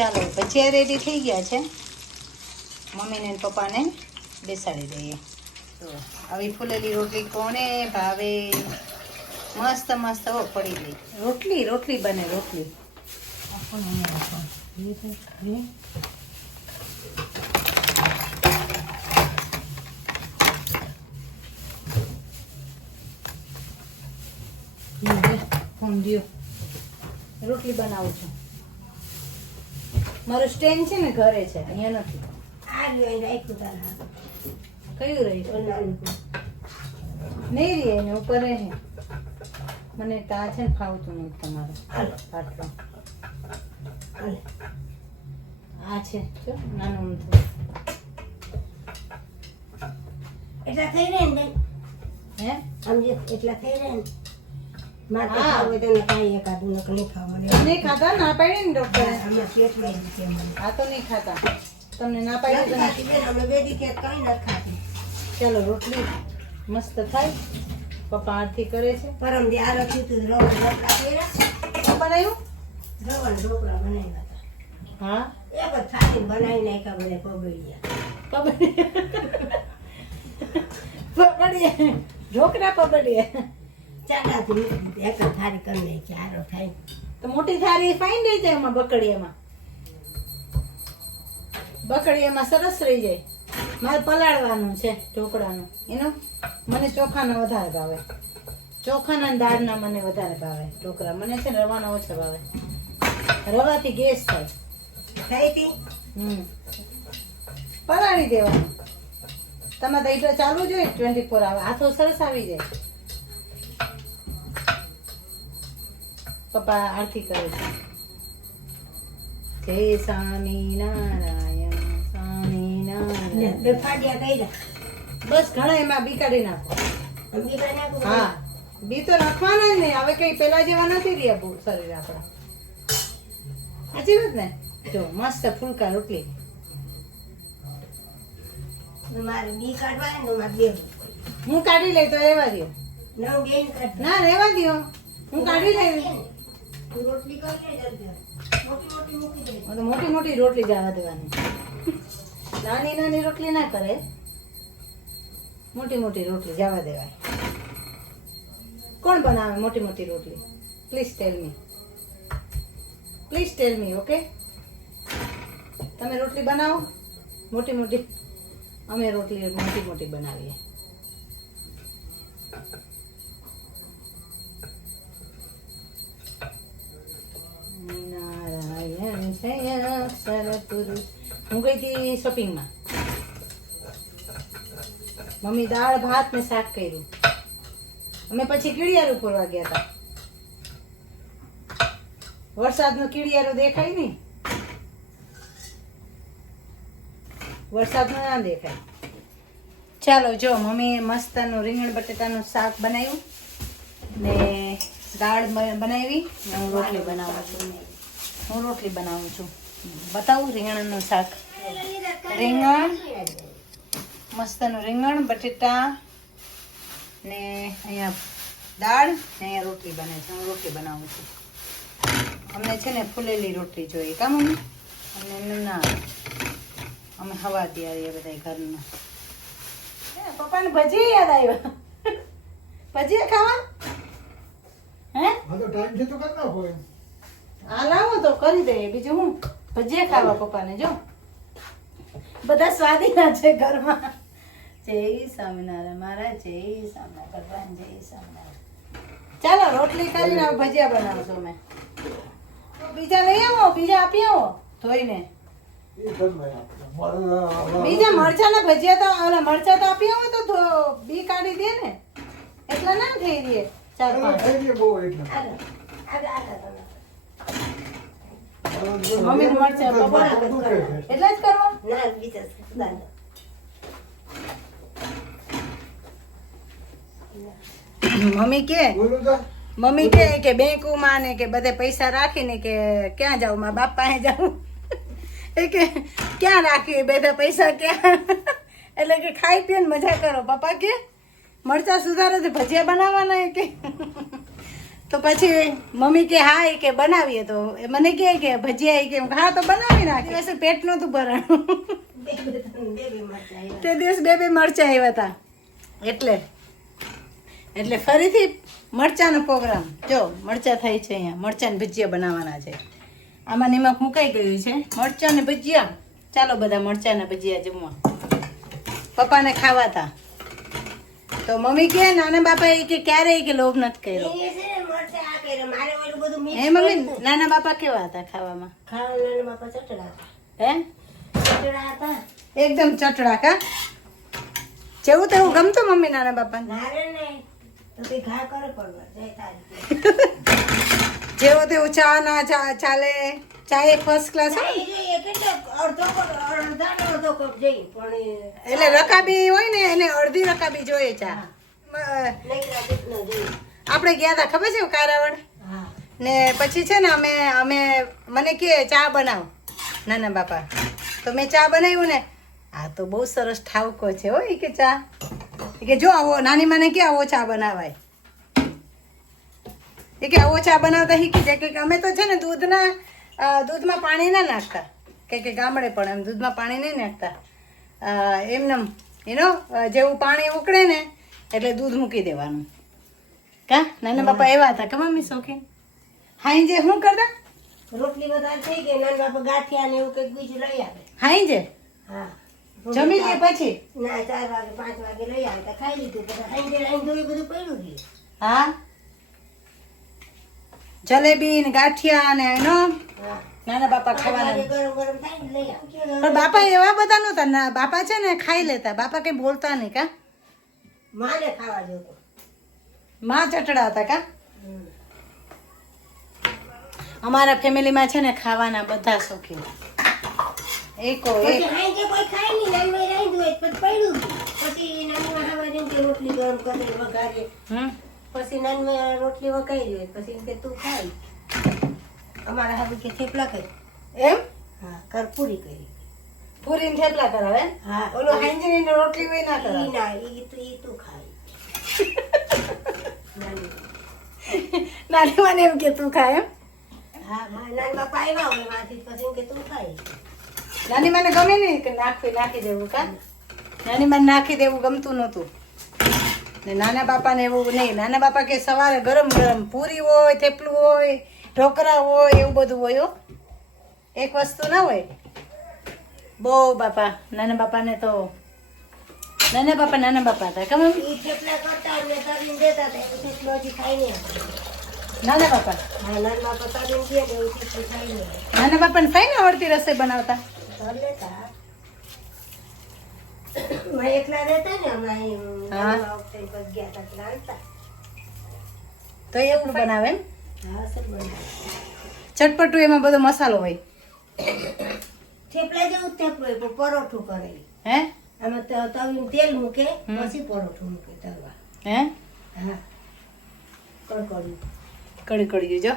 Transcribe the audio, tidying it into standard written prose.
ચાલો ભજીયા રેડી થઈ ગયા છે. મમ્મીને ને પપ્પાને બેસાડી દઈએ. તો આવી ફૂલેલી રોટલી કોને ભાવે? મસ્ત મસ્ત હો પડી ગઈ રોટલી. રોટલી બને રોટલી. રોટલી બનાવું છું. મારું સ્ટેન્ડ છે ને ઘરે છે, અહીંયા નથી. કયું રહી નહીં રે એને ઉપર રહે. મને તા છે ને ફાવતું નથી તમારું આટલો. આ છે જો નાનું ઊંધું. એટલા થઈ રહે ને હે સમજે, એટલા થઈ રહે ને. મારે ખાવું તો કાંઈ એકાદું નહીં ખાવાનું. નહીં ખાતા? ના પાડી ને ડોક્ટરે. અમે પેટ લઈ દીધી. આ તો નહીં ખાતા. તમને ના પાડી તો અમે બે દી કંઈ નથી ખાતી. ચાલો રોટલી મસ્ત થાય. પપ્પા આરતી કરે છે. પરમ દી આ રખ્યું તું રવાના ઢોકળા કર્યા. શું બનાવ્યું? રવાના ઢોકળા બનાવ્યા હતા. હા એ બધા થાળી બનાવી નાખ્યા, બધા પબડિયા ઢોકળા પબડિયા. ચાલાથી એક થાળી કરી નાખી. આરો થાય તો મોટી થાળી ફાઈન રહી જાય એમાં. બકડીયામાં સરસ રહી જાય. મારે પલાળવાનું છે ઢોકળાનું. એનો મને ચોખાના વધારે ભાવે. ચોખાના દાળના મને વધારે ભાવે ઢોકળા. મને છે ને રવાના ઓછા ભાવે. રવાથી ગેસ થાય. થઈ હતી. પલાળી દેવાનું. તમારે તો હીટર ચાલુ જોઈએ 24 આવે. આ તો સરસ આવી જાય. પપ્પા આરતી કરે છે. જય સ્વામિનારાયણ સ્વામિનારાયણ. બે ફાડિયા કર્યા. બસ ઘણા એમાં બી કાઢી નાખો. બી કાઢી નાખો. હા બી તો નાખવાના જ નહીં. હવે કઈ પેલા જેવા નથી રહ્યા શરીર આપણા. સાચી વાત ને? જો મસ્ત ફૂલકા રોટલી. મારે બી કાઢવા ને મારે બે હું કાઢી લઈ તો રહેવા દો. નવ બેન કાઢ. ના રહેવા દો, હું કાઢી લઈ. રોટલી કરી જલ્દી. મોટી મોટી મૂકી દે. તો મોટી મોટી રોટલી જવા દેવાની. નાની નાની રોટલી ના કરે. મોટી મોટી રોટલી જવા દેવાય. કોણ બનાવે મોટી મોટી રોટલી? Please tell me. Please tell me. Okay તમે રોટલી બનાવો મોટી મોટી. અમે રોટલી મોટી મોટી બનાવીએ. નારાયણ જય અક્ષર પુરુષ. હું ગઈ હતી શોપિંગમાં. મમ્મી દાળ ભાત ને શાક કર્યું. અમે પછી કીડિયારું ફરવા ગયા હતા. વરસાદનું કીડિયારું દેખાય નહીં. વરસાદનું ના દેખાય. ચાલો જો મમ્મીએ મસ્તનું રીંગણ બટેટાનું શાક બનાવ્યું ને દાળ બનાવી. હું રોટલી બનાવું છું. બતાવું રીંગણનું શાક. રીંગણ મસ્તનું રીંગણ બટેટા ને અહીંયા દાળ ને અહીંયા રોટલી બને છે. હું રોટલી બનાવું છું. અમને છે ને ફૂલેલી રોટલી જોઈએ. કામ અમને એમનું ના આવે. અમે હવા દઈએ બધા ઘરના. પપ્પાને ભજીયા યાદ આવ્યા. ભજીયા ખાવા? હે ટાઈમ છે તો કર નાખો. હા લાવો તો કરી દઈએ. બીજું હું ભજીયા ખાવા પપ્પાને. જો બધા સ્વાદીના છે ઘરમાં. જય સ્વામિનારાયણ મહારાજ. જય સ્વામિનારાયણ ભગવાન. જય સ્વામિનારાયણ. ચાલો રોટલી કરીને ભજીયા બનાવશો. અમે બીજા લઈ આવો. બીજા આપી આવો ધોઈને. બીજા મરચાના ભજીયા તો ઓલા મરચા તો આપી આવો તો બી કાઢી દે ને. એટલા ના થઈ દે. 4-5 મમ્મી મરચા એટલા જ કરવા. ના બીજા મમ્મી કે બેંકમાં ને કે બધે પૈસા રાખીને કે ક્યાં જાઉં? મારા બાપ પાસે જાઉં. એ કે ક્યાં રાખી બધા પૈસા ક્યાં? એટલે કે ખાઈ પીને મજા કરો. પપ્પા કે મરચા સુધારો તો ભજીયા બનાવવાના કે તો પછી મમ્મી કે હા એ કે બનાવીએ તો એ મને કહે કે ભજીયા એ કે હા તો બનાવી નાખે. દિવસે પેટ નહોતું ભરાણું તે દિવસ બે મરચાં આવ્યા હતા એટલે ફરીથી મરચાંનો પ્રોગ્રામ. જો મરચાં થાય છે અહીંયા, મરચાં ભજીયા બનાવવાના છે. આમાં નિમક મુકાઈ ગયું છે. મરચાં ને ભજીયા, ચાલો બધા મરચાંના ભજીયા જમવા. પપ્પાને ખાવા હતા તો મમ્મી કે નાના બાપા એ કે ક્યારે કે લોભ નથી કર્યો. હે મમ્મી નાના બાપા કેવા હતા ખાવામાં? હે એકદમ ચટડા કા? જેવું તેવું ગમતું મમ્મી નાના બાપા? જેવું તેવું ચા ના ચાલે? ચા એ ફર્સ્ટ ક્લાસ. એટલે રકાબી હોય ને એને અડધી રકાબી જોઈએ ચા. આપણે ગયા હતા ખબર છે કારાવડ ને પછી છે ને અમે મને કે ચા બનાવ નાના બાપા, તો મેં ચા બનાવ્યું ને. આ તો બહુ સરસ ઠાવકો છે હો કે ચા. કે જો આવો નાની માને કે આવો ચા બનાવાય. એ કે આવો ચા બનાવતા શીખી જાય કે અમે તો છે ને દૂધમાં પાણી ના નાખતા કે ગામડે પણ એમ દૂધમાં પાણી નહીં નાખતા. એમને જેવું પાણી ઉકળે ને એટલે દૂધ મૂકી દેવાનું. કા નાના બાપા એવા હતા કે મમ્મી શોખીન? હાઈ જે શું કરતા? રોટલી વધારે થઈ ગઈ, નાના બાપા ગાંઠિયા ને એવું કઈક બીજું લઈ આવે. હાઈ જે હા જમી લે પછી ના 4 વાગે 5 વાગે લઈ આવતા, ખાઈ લીધું. પછી હાઈ લાઈન ધોઈ બધું પડ્યું ગયું. હા જલેબી ને ગાંઠિયા ને નાના બાપા ખાવાના. ગરમ ગરમ થાય ને લઈ આવે. પણ બાપા એવા બધા નહોતા ના, બાપા છે ને ખાઈ લેતા. બાપા કઈ બોલતા નહીં કા? માને ખાવા જોતો. માં ચટડા હતા કા? અમારા ફેમિલીમાં છે ને ખાવાના બધા શોખીન. એકો એક પછી હાઈ જે કોઈ ખાય નહીં, નાની રહી દુએ પછી પડ્યું ગયું. પછી નાની માં ખાવા જેમ કે રોટલી ગરમ કરી વઘારીએ. પછી નાની રોટલી વઘારી હોય પછી એમ કે તું ખાઈ. અમારા હાબુ કે થેપલા કરી. એમ હા કર પૂરી કરી. પૂરી ને થેપલા કરાવે? હા ઓલો હાંજરી ને રોટલી હોય ના કરાવે? ઈ ના ઈ તું ખાઈ. નાની માને એમ કે તું ખાય એમ? હા નાની બાપા આવ્યા હોય માંથી પછી એમ કે તું ખાઈ. નાની માને ગમે નહીં કે નાખી દેવું કા? નાની માને નાખી દેવું ગમતું નહોતું ને નાના બાપાને એવું નહીં. નાના બાપા કે સવારે ગરમ ગરમ પૂરી હોય, થેપલું હોય, ઢોકળા હોય, એવું બધું હોય. એક વસ્તુ ના હોય. બહુ બાપા નાના બાપાને તો નાના બાપા હતા ખબર? ઈ થેપલા કરતા અને તરીને દેતા હતા એવું થેપલું હજી ખાઈ નહીં. નાના બાપા હા નાના બાપા તરીને દે ને એવું થેપલું ખાઈ નહીં. નાના બાપાને ફાઈને આવડતી રસોઈ બનાવતા? લેતા એકલા રહેતા ને હમણાં હા. વખતે બસ ગયા હતા એટલે આનતા. તો એ એટલું બનાવે એમ? હા સર બનાવે. ચટપટું એમાં બધો મસાલો હોય. થેપલા જેવું જ થેપલું હોય પણ પરોઠું કરેલી. હે આમાં તવીમાં તેલ મૂકે પછી પરોઠું મૂકે તળવા. હે હા કડકડ્યું. કડી જો